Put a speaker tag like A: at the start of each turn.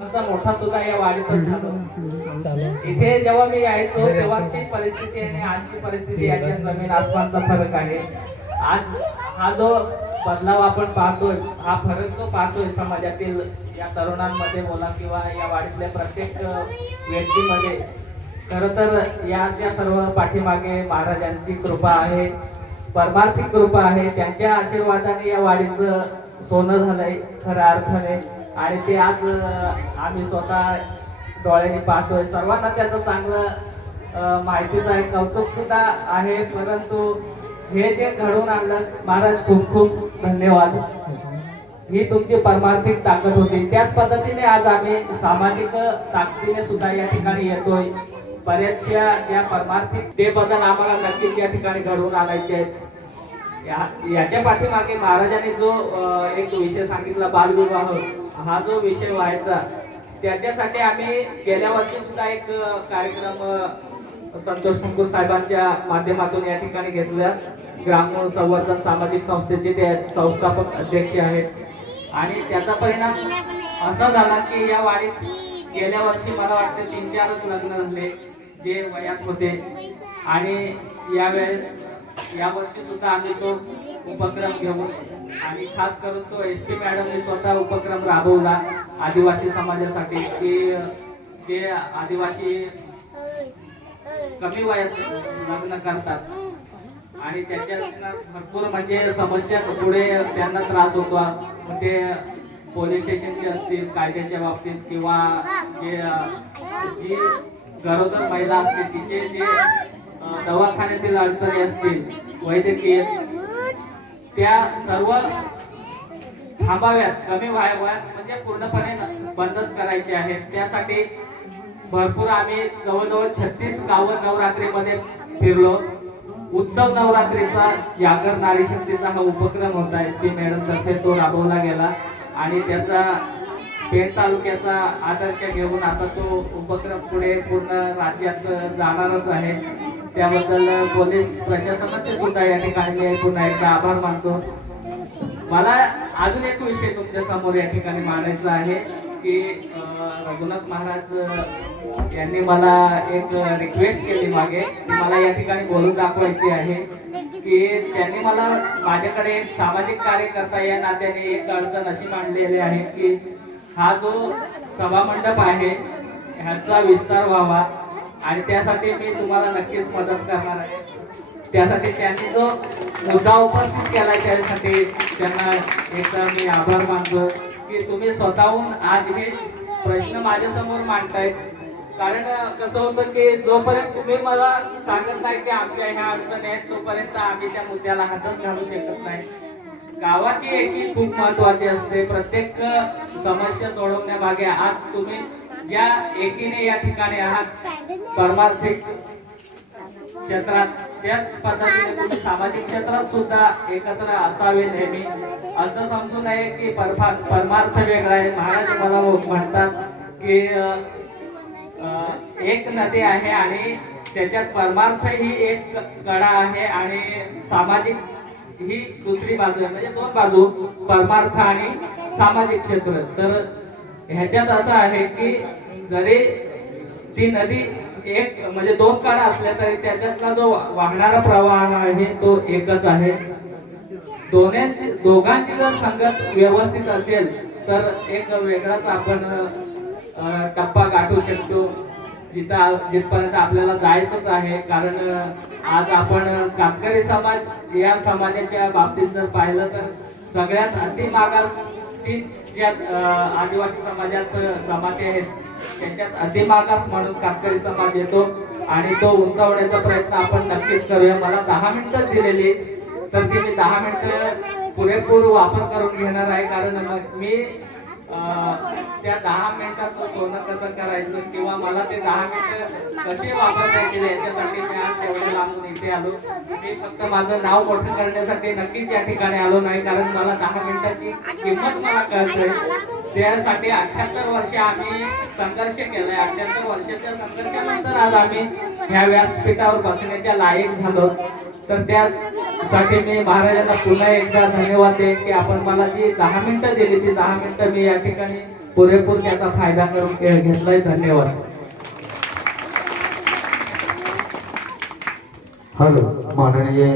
A: मोठा सुद्धा या वाडीतच झालो. इथे जेव्हा मी यायचो तेव्हाची परिस्थिती आणि आजची परिस्थिती याच्यात जमीन आसमानचा फरक आहे. आज हा जो बदलाव आपण पाहतोय हा फरक जो पाहतोय समाजातील या तरुणांमध्ये बोला किंवा या वाडीतल्या प्रत्येक व्यक्तीमध्ये खर तर याच्या सर्व पाठीमागे महाराजांची कृपा आहे परमार्थिक कृपा आहे त्यांच्या आशीर्वादाने या वाडीचं सोनं झालंय खऱ्या अर्थाने. आणि ते आज आम्ही स्वतः डोळ्यांनी पाहतोय. सर्वांना त्याचं चांगलं माहितीच आहे. कौतुक सुद्धा आहे परंतु हे जे घडवून आणलं महाराज खूप खूप धन्यवाद. ही तुमची परमार्थिक ताकद होती. त्याच पद्धतीने आज आम्ही सामाजिक ताकदीने सुद्धा या ठिकाणी येतोय. बऱ्याचशा या परमार्थिक ते बदल आम्हाला नक्कीच या ठिकाणी घडवून आणायचे आहेत. याच्या पाठीमागे महाराजांनी जो एक विषय सांगितला बालविवाह हा जो विषय व्हायचा त्याच्यासाठी आम्ही गेल्या वर्षी सुद्धा एक कार्यक्रम संतोष मुंगूर साहेबांच्या माध्यमातून या ठिकाणी घेतला. ग्राम संवर्धन सामाजिक संस्थेचे ते संस्थापक अध्यक्ष आहेत. आणि त्याचा परिणाम असा झाला की या वाडीत गेल्या वर्षी मला वाटतं तीन चारच लग्न झाले जे वयात होते. आणि यावेळेस या वर्षी सुद्धा आम्ही तो उपक्रम घेऊन आणि खास करून तो एस पी मॅडमने स्वतः उपक्रम राबवला आदिवासी समाजासाठी की जे आदिवासी कमी वयात लग्न करतात. आणि त्याच्यात भरपूर म्हणजे समस्या पुढे त्यांना त्रास होतो. ते पोलीस स्टेशनचे असतील कायद्याच्या बाबतीत किंवा जे जी गरोदर महिला असते तिचे जे दवाखान्यातील अडचणी असतील वैद्यकीय त्या सर्व थांबाव्यात कमी व्हाव्यात वयात म्हणजे पूर्णपणे बंदच करायचे आहेत. त्यासाठी भरपूर आम्ही जवळजवळ छत्तीस गावं नवरात्रीमध्ये फिरलो. उत्सव नवरात्रीचा जागर नारी शक्तीचा हा उपक्रम होता. एस पी मॅडमतर्फे तो राबवला गेला. आणि त्याचा पेठ तालुक्याचा आदर्श घेऊन आता तो उपक्रम पुढे पूर्ण राज्यात जाणारच आहे. त्याबद्दल पोलीस प्रशासनाचे सुद्धा या ठिकाणी पुन्हा एकदा आभार मानतो. मला अजून एक विषय तुमच्यासमोर या ठिकाणी मांडायचा आहे की रघुनाथ महाराज यांनी मला एक रिक्वेस्ट केली मागे की मला या ठिकाणी बोलून दाखवायची आहे की त्यांनी मला माझ्याकडे एक सामाजिक कार्य करता या नात्याने एक अडचण अशी मांडलेली आहे की हा जो सभामंडप आहे ह्याचा विस्तार व्हावा. आणि त्यासाठी मी तुम्हाला नक्कीच मदत करणार आहे. त्यासाठी त्यांनी जो मुद्दा उपस्थित केला त्यासाठी त्यांना एकदा मी आभार मानतो की तुम्ही स्वतःहून आज हे प्रश्न माझ्यासमोर मांडतायत कारण कसं होतं की जोपर्यंत तुम्ही मला सांगत नाही की आमच्या ह्या अडचणी आहेत तोपर्यंत आम्ही त्या मुद्द्याला हातच घालू शकत नाही. गावाची एकी खूप महत्वाची असते. प्रत्येक समस्या सोडवण्यामागे आज तुम्ही. ज्या एकीने या ठिकाणी आहात परमार्थिक क्षेत्रात त्याच पद्धतीने तुम्ही सामाजिक क्षेत्रात सुद्धा एकत्र असावे नेहमी. असं समजू नये की परफा परमार्थ वेगळा आहे. महाराज मला म्हणतात की एक नदी आहे आणि त्याच्यात परमार्थ ही एक कडा आहे आणि सामाजिक ही दुसरी बाजू आहे. म्हणजे दोन बाजू परमार्थ आणि सामाजिक क्षेत्र. तर ह्याच्यात असं आहे की जरी ती नदी एक म्हणजे दोन काळा असल्या तरी त्याच्यातला जो वाहणारा प्रवाह आहे तो एकच आहे. दोन्ही दोघांची जर संगत व्यवस्थित असेल तर एक वेगळाच आपण टप्पा गाठू शकतो. जिथं जिथपर्यंत आपल्याला जायचंच आहे. कारण आज आपण कातकरी समाज या समाजाच्या बाबतीत जर पाहिलं तर सगळ्यात अति मागास ती ज्या आदिवासी समाजात जमाती आहेत त्यांच्यात अधिमागास म्हणून कातकरी समाज येतो आणि तो उंचावण्याचा प्रयत्न आपण नक्कीच करूया. मला दहा मिनिटं दिलेली तर ती मी दहा मिनिटं पुरेपूर वापर करून घेणार आहे. कारण मग मी त्या दहा मिनिटाचं सोनं कसं करायचं किंवा मला ते दहा मिनिटं कसे वापरता येतील याच्यासाठी मी आज तेवढे लांबून इथे आलो. मी फक्त माझं नाव मोठं करण्यासाठी नक्कीच या ठिकाणी आलो नाही. कारण मला दहा मिनिटाची किंमत मला कळते त्यासाठी अठ्याहत्तर वर्ष आम्ही संघर्ष केलाय. अठ्याहत्तर वर्षाच्या संघर्षानंतर आज आम्ही ह्या व्यासपीठावर बसण्याच्या लायक झालो. तर त्यासाठी मी महाराजांना पुन्हा एकदा धन्यवाद देईन की आपण मला जी दहा मिनिटं दिली ती दहा मिनिटं मी या ठिकाणी पुरेपूर त्याचा फायदा करून घेतलाय. धन्यवाद.
B: हॅलो माननीय